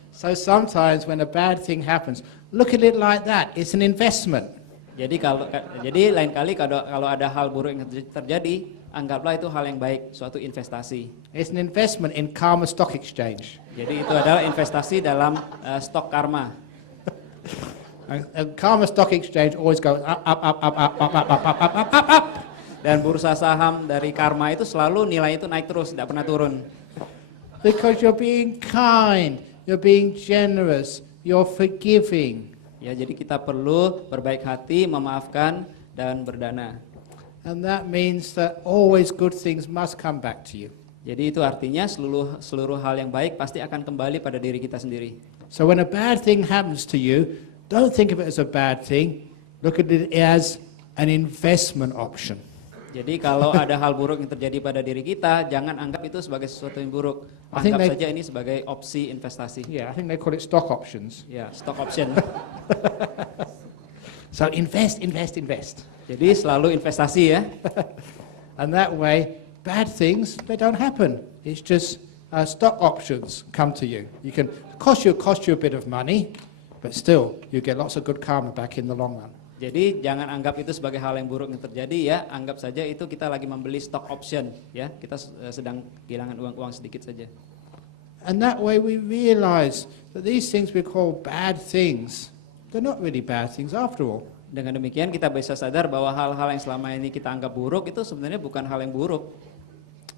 So sometimes when a bad thing happens, look at it like that. It's an investment. Jadi lain kali kalau ada hal buruk yang terjadi, anggaplah itu hal yang baik, suatu investasi. It's an investment in Karma Stock Exchange. Jadi itu adalah investasi dalam stok karma. And Karma Stock Exchange always goes up, up, up, up, up, up, up, up, up, up, up, up. Dan bursa saham dari karma itu selalu nilai itu naik terus, tidak pernah turun. Because you're being kind, you're being generous, you're forgiving. Ya, jadi kita perlu berbaik hati, memaafkan, dan berdana. And that means that always good things must come back to you. Jadi itu artinya seluruh hal yang baik pasti akan kembali pada diri kita sendiri. So when a bad thing happens to you, don't think of it as a bad thing. Look at it as an investment option. Jadi kalau ada hal buruk yang terjadi pada diri kita, jangan anggap itu sebagai sesuatu yang buruk. Anggap saja ini sebagai opsi investasi. Yeah, I think they call it stock options. Ya, stock option. So invest. Jadi selalu investasi ya. And that way, bad things, they don't happen. It's just stock options come to you. You can cost you a bit of money, but still you get lots of good karma back in the long run. Jadi jangan anggap itu sebagai hal yang buruk yang terjadi ya. Anggap saja itu kita lagi membeli stock option ya. Kita sedang kehilangan uang sedikit saja. And that way we realize that these things we call bad things, they're not really bad things after all. Dengan demikian kita bisa sadar bahwa hal-hal yang selama ini kita anggap buruk itu sebenarnya bukan hal yang buruk.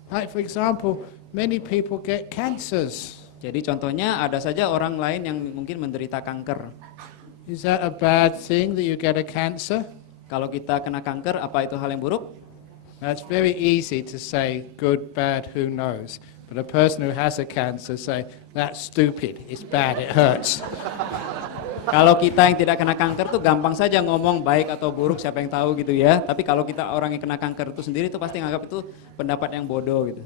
Like for example, many people get cancers. Jadi contohnya ada saja orang lain yang mungkin menderita kanker. Is that a bad thing that you get a cancer? Kalau kita kena kanker, apa itu hal yang buruk? Now, it's very easy to say good, bad, who knows. But a person who has a cancer say, that's stupid, it's bad, it hurts. Kalau kita yang tidak kena kanker tuh gampang saja ngomong baik atau buruk siapa yang tahu gitu ya. Tapi kalau kita orang yang kena kanker itu sendiri tuh pasti nganggap itu pendapat yang bodoh gitu.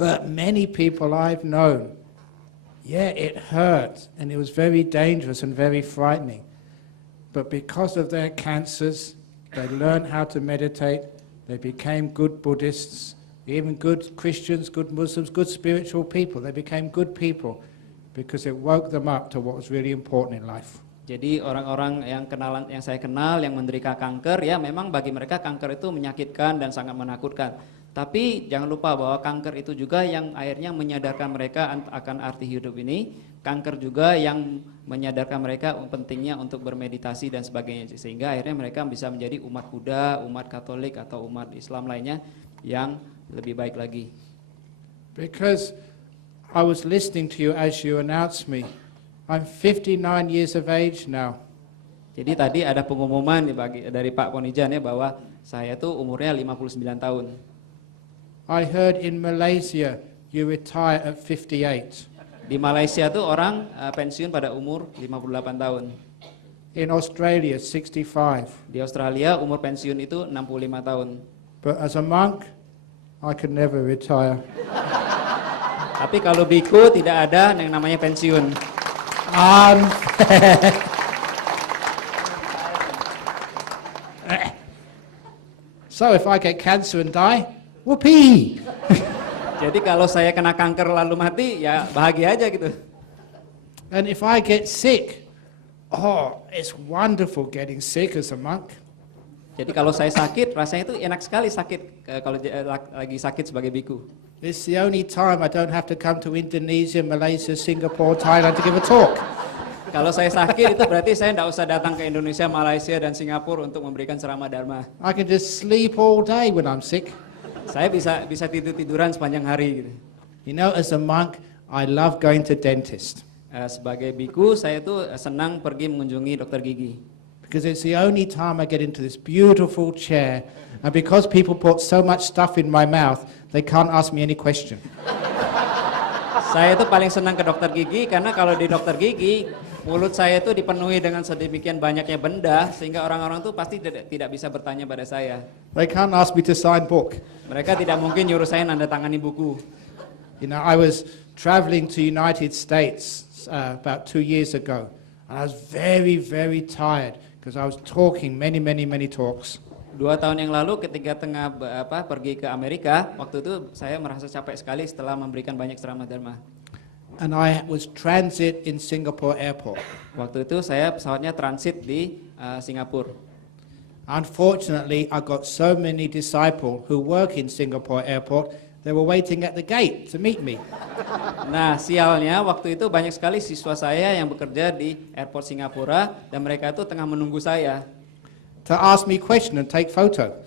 But many people I've known, yeah, it hurt and it was very dangerous and very frightening. But because of their cancers, they learned how to meditate, they became good Buddhists, even good Christians, good Muslims, good spiritual people. They became good people because it woke them up to what was really important in life. Jadi orang-orang yang saya kenal yang menderita kanker ya memang bagi mereka kanker itu menyakitkan dan sangat menakutkan. Tapi jangan lupa bahwa kanker itu juga yang akhirnya menyadarkan mereka akan arti hidup ini. Kanker juga yang menyadarkan mereka pentingnya untuk bermeditasi dan sebagainya. Sehingga akhirnya mereka bisa menjadi umat Buddha, umat Katolik atau umat Islam lainnya yang lebih baik lagi. Because I was listening to you as you announced me. I'm 59 years of age now. Jadi tadi ada pengumuman dari Pak Ponijan ya bahwa saya tuh umurnya 59 tahun. I heard in Malaysia you retire at 58. Di Malaysia tuh orang pensiun pada umur 58 tahun. In Australia, 65. Di Australia umur pensiun itu 65 tahun. But as a monk, I could never retire. Tapi kalau biku tidak ada yang namanya pensiun. So if I get cancer and die, whoopee! Jadi kalau saya kena kanker lalu mati, ya bahagia aja gitu. And if I get sick, oh, it's wonderful getting sick as a monk. Jadi kalau saya sakit, rasanya itu enak sekali sakit kalau lagi sakit sebagai biku. It's the only time I don't have to come to Indonesia, Malaysia, Singapore, Thailand to give a talk. Kalau saya sakit itu berarti saya tidak usah datang ke Indonesia, Malaysia, dan Singapura untuk memberikan ceramah dharma. I can just sleep all day when I'm sick. Saya bisa tiduran sepanjang hari gitu. You know, as a monk, I love going to dentist. Sebagai biku, saya tuh senang pergi mengunjungi dokter gigi. Because it's the only time I get into this beautiful chair. And because people put so much stuff in my mouth, they can't ask me any question. Saya tuh paling senang ke dokter gigi karena kalau di dokter gigi, mulut saya tuh dipenuhi dengan sedemikian banyaknya benda sehingga orang-orang tuh pasti tidak bisa bertanya pada saya. They can't ask me to sign book. Mereka tidak mungkin nyuruh saya nanda tangani buku. You know, I was traveling to United States about 2 years ago. And I was very, very tired because I was talking many talks. 2 tahun yang lalu ketika pergi ke Amerika, waktu itu saya merasa capek sekali setelah memberikan banyak ceramah dharma. And I was transit in Singapore airport. Waktu itu saya pesawatnya transit di Singapura. Unfortunately, I got so many disciples who work in Singapore airport, they were waiting at the gate to meet me. Nah, sialnya waktu itu banyak sekali siswa saya yang bekerja di airport Singapura dan mereka itu tengah menunggu saya. To ask me question and take photo.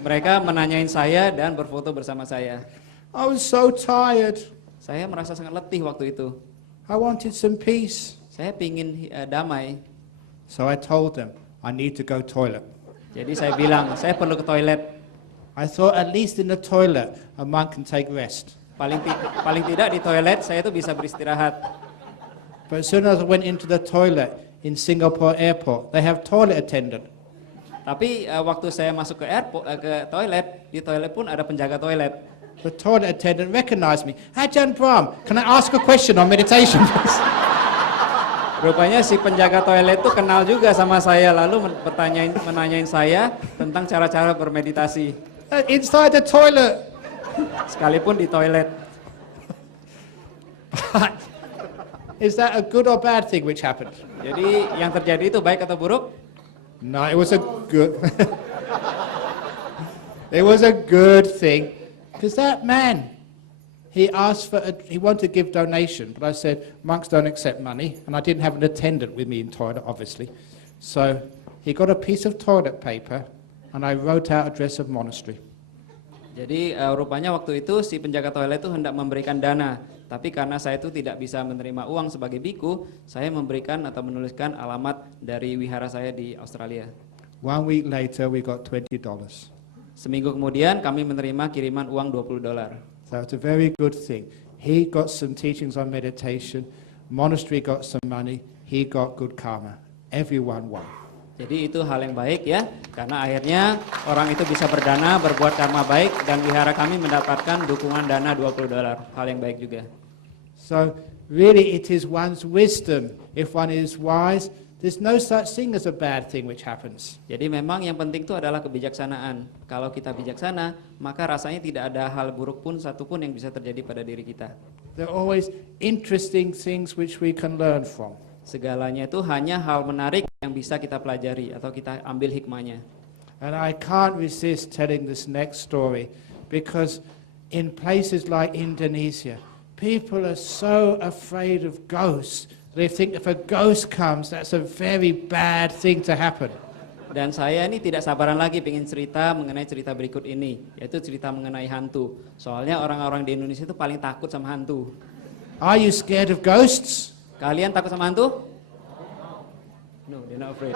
Mereka menanyain saya dan berfoto bersama saya. I was so tired. Saya merasa sangat letih waktu itu. I wanted some peace. Saya pingin damai. So I told them, I need to go toilet. Jadi saya bilang, saya perlu ke toilet. I thought at least in the toilet, a monk can take rest. Paling tidak di toilet saya itu bisa beristirahat. But as soon as I went into the toilet in Singapore airport, they have toilet attendant. Tapi waktu saya masuk ke toilet, di toilet pun ada penjaga toilet. The toilet attendant recognized me. Ajahn Brahm, can I ask a question on meditation? Rupanya si penjaga toilet itu kenal juga sama saya, lalu menanyain saya tentang cara-cara bermeditasi. Inside the toilet. Sekalipun di toilet. Is that a good or bad thing which happened? Jadi yang terjadi itu baik atau buruk? No, it was a good. It was a good thing, because that man, he asked for, he wanted to give donation, but I said monks don't accept money, and I didn't have an attendant with me in toilet, obviously. So he got a piece of toilet paper, and I wrote out address of monastery. Jadi rupanya waktu itu si penjaga toilet itu hendak memberikan dana, tapi karena saya itu tidak bisa menerima uang sebagai biku, saya memberikan atau menuliskan alamat dari wihara saya di Australia. 1 week later, we got $20. Seminggu kemudian kami menerima kiriman uang $20. So it's a very good thing. He got some teachings on meditation, monastery got some money, he got good karma. Everyone won. Jadi itu hal yang baik ya, karena akhirnya orang itu bisa berdana, berbuat karma baik, dan wihara kami mendapatkan dukungan dana $20. Hal yang baik juga. So really it is one's wisdom. If one is wise, there's no such thing as a bad thing which happens. Jadi memang yang penting itu adalah kebijaksanaan. Kalau kita bijaksana, maka rasanya tidak ada hal buruk pun satupun yang bisa terjadi pada diri kita. There are always interesting things which we can learn from. Segalanya itu hanya hal menarik yang bisa kita pelajari atau kita ambil hikmahnya. And I can't resist telling this next story because in places like Indonesia, people are so afraid of ghosts. They think if a ghost comes, that's a very bad thing to happen. Dan saya ini tidak sabaran lagi pengen cerita mengenai cerita berikut ini, yaitu cerita mengenai hantu. Soalnya orang-orang di Indonesia itu paling takut sama hantu. Are you scared of ghosts? Kalian takut sama hantu? No, they're not afraid.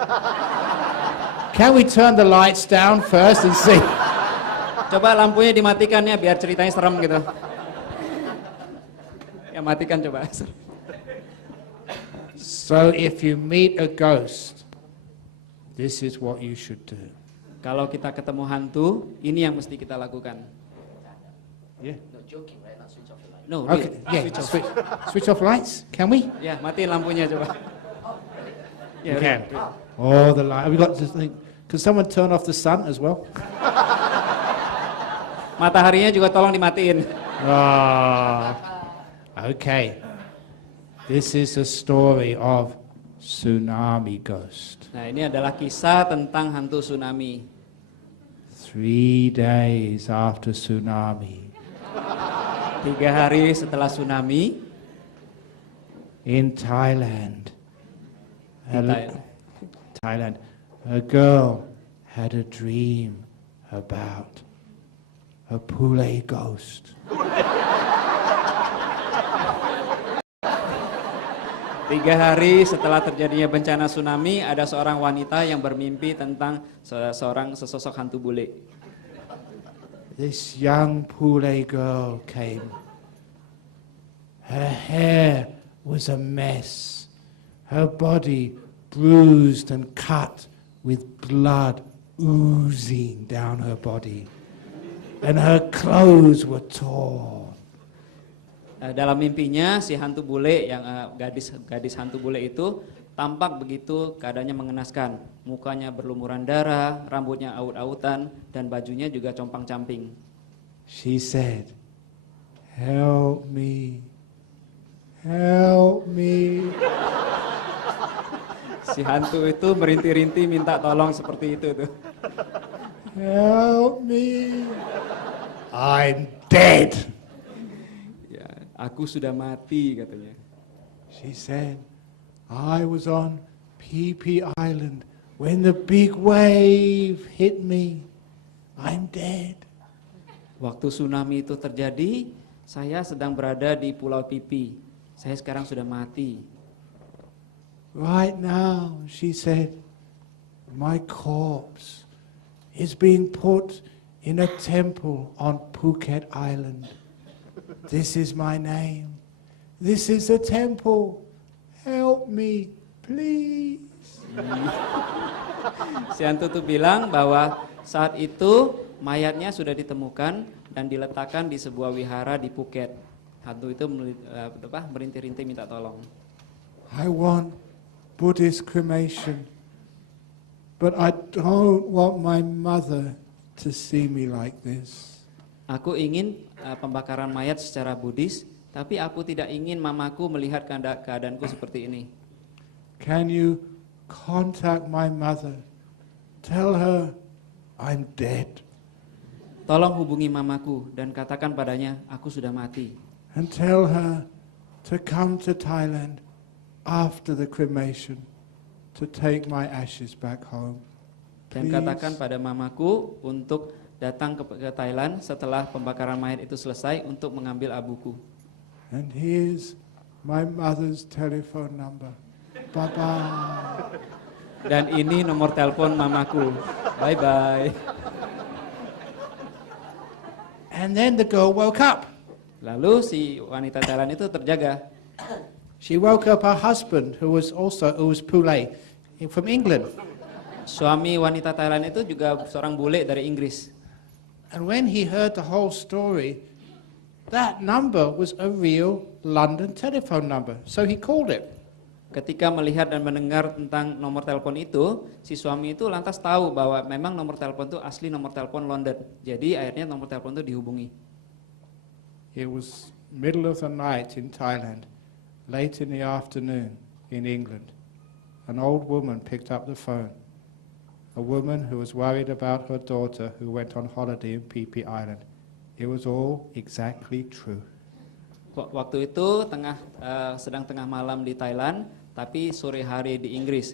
Can we turn the lights down first and see? Coba lampunya dimatikan ya biar ceritanya serem gitu. Ya matikan coba. So if you meet a ghost, this is what you should do. Kalau kita ketemu hantu, ini yang mesti kita lakukan. Yeah. No joking, right? Not switch off the light. No, Okay. Yeah. Switch off lights. Can we? Ya, matiin lampunya coba. Ya, We can. real. Oh, the light. We got to think. Can someone turn off the sun as well? Mataharinya juga tolong dimatiin. Ah. Okay. This is a story of tsunami ghost. Nah, ini adalah kisah tentang hantu tsunami. 3 days after tsunami, 3 hari setelah tsunami in Thailand, di Thailand, a girl had a dream about a Pule ghost. 3 hari setelah terjadinya bencana tsunami, ada seorang wanita yang bermimpi tentang sesosok hantu bule. This young Pule girl came. Her hair was a mess. Her body bruised and cut with blood oozing down her body. And her clothes were torn. Dalam mimpinya si hantu bule yang gadis hantu bule itu tampak begitu keadaannya mengenaskan. Mukanya berlumuran darah, rambutnya aut-autan, dan bajunya juga compang-camping. She said, "Help me. Help me." Si hantu itu merintih-rintih minta tolong seperti itu tuh. Help me. I'm dead. Ya, aku sudah mati katanya. She said, I was on Phi Phi Island when the big wave hit me. I'm dead. Waktu tsunami itu terjadi, saya sedang berada di Pulau Pipi. Saya sekarang sudah mati. Right now, she said, my corpse is being put in a temple on Phuket Island. This is my name. This is a temple. Help me, please. Si hantu itu bilang bahwa saat itu mayatnya sudah ditemukan dan diletakkan di sebuah wihara di Phuket. Hantu itu merintih-rintih minta tolong. I want Buddhist cremation, but I don't want my mother to see me like this. Aku ingin pembakaran mayat secara Buddhis, tapi aku tidak ingin mamaku melihat keadaanku seperti ini. Can you contact my mother? Tell her I'm dead. Tolong hubungi mamaku dan katakan padanya, aku sudah mati. And tell her to come to Thailand after the cremation to take my ashes back home. Dan katakan pada mamaku untuk datang ke Thailand setelah pembakaran mayat itu selesai untuk mengambil abuku. And here's my mother's telephone number. Bye-bye. Dan ini nomor telepon mamaku. Bye-bye. And then the girl woke up. Lalu si wanita Thailand itu terjaga. She woke up her husband, who was Pule, from England. Suami wanita Thailand itu juga seorang bule dari Inggris. And when he heard the whole story, that number was a real London telephone number. So he called it. Ketika melihat dan mendengar tentang nomor telepon itu, si suami itu lantas tahu bahwa memang nomor telepon itu asli nomor telepon London. Jadi akhirnya nomor telepon itu dihubungi. It was middle of the night in Thailand, late in the afternoon in England. An old woman picked up the phone. A woman who was worried about her daughter who went on holiday in Phi Phi Island. It was all exactly true. Waktu itu sedang tengah malam di Thailand, tapi sore hari di Inggris.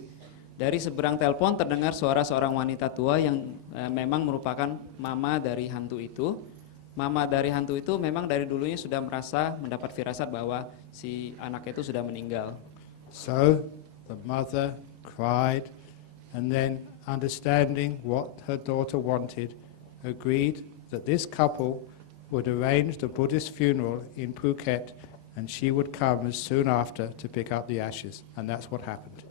Dari seberang telepon terdengar suara seorang wanita tua yang memang merupakan mama dari hantu itu. Mama dari hantu itu memang dari dulunya sudah merasa mendapat firasat bahwa si anaknya itu sudah meninggal. So the mother cried, and then understanding what her daughter wanted, agreed that this couple would arrange the Buddhist funeral in Phuket, and she would come as soon after to pick up the ashes. And that's what happened.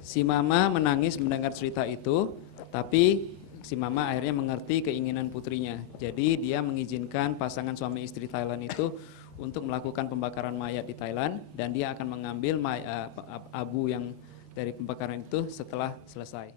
Si mama menangis mendengar cerita itu, tapi si mama akhirnya mengerti keinginan putrinya. Jadi dia mengizinkan pasangan suami istri Thailand itu untuk melakukan pembakaran mayat di Thailand, dan dia akan mengambil abu yang dari pembakaran itu setelah selesai.